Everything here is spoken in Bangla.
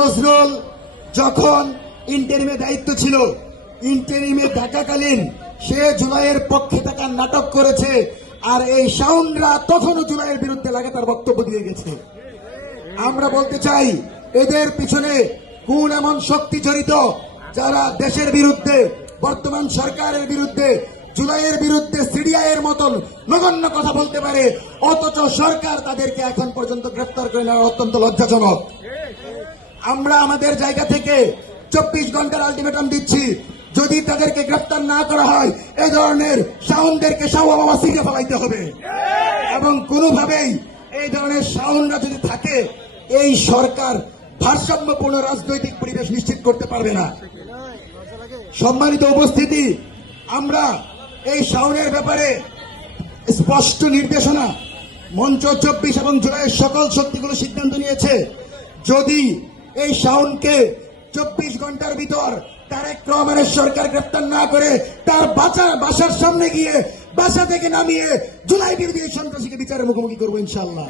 নজরুল যখন ইন্টারিমে দায়িত্ব ছিল, ইন্টারিমে থাকাকালীন সে জুলাইয়ের পক্ষে থাকার নাটক করেছে, আর এই শাওনরা তখনও জুলাইয়ের বিরুদ্ধে লাগাতার বক্তব্য দিয়ে গেছে। আমরা বলতে চাই, এদের পিছনে কোন এমন শক্তি জড়িত যারা দেশের বিরুদ্ধে, বর্তমান সরকারের বিরুদ্ধে, জুলাইয়ের বিরুদ্ধে সিডিআইয়ের মতন নগণ্য কথা বলতে পারে, অথচ সরকার তাদেরকে এখন পর্যন্ত গ্রেফতার করে নেওয়া অত্যন্ত লজ্জাজনক। আমরা আমাদের জায়গা থেকে 24 ঘন্টার আলটিমেটাম দিচ্ছি, যদি তাদেরকে গ্রেফতার না করা হয় এই ধরনের শাওনদেরকে শাওয়া সিঁড়ে ফেলাইতে হবে, এবং কোনোভাবেই এই ধরনের শাওনরা যদি থাকে এই সরকার ভারসাম্যপূর্ণ রাজনৈতিক পরিবেশ নিশ্চিত করতে পারবে না। সম্মানিত উপস্থিতি, আমরা এই শাওনের ব্যাপারে স্পষ্ট নির্দেশনা মঞ্চ 24 এবং জুলাইয়ের সকল শক্তিগুলো সিদ্ধান্ত নিয়েছে, যদি এই শাওনকে 24 ঘন্টার ভিতর তারেক রহমানের সরকার গ্রেফতার না করে তার বাসার সামনে গিয়ে বাসা থেকে নামিয়ে জুলাই বিরোধী সন্ত্রাসীকে বিচারের মুখোমুখি করবো ইনশাআল্লাহ।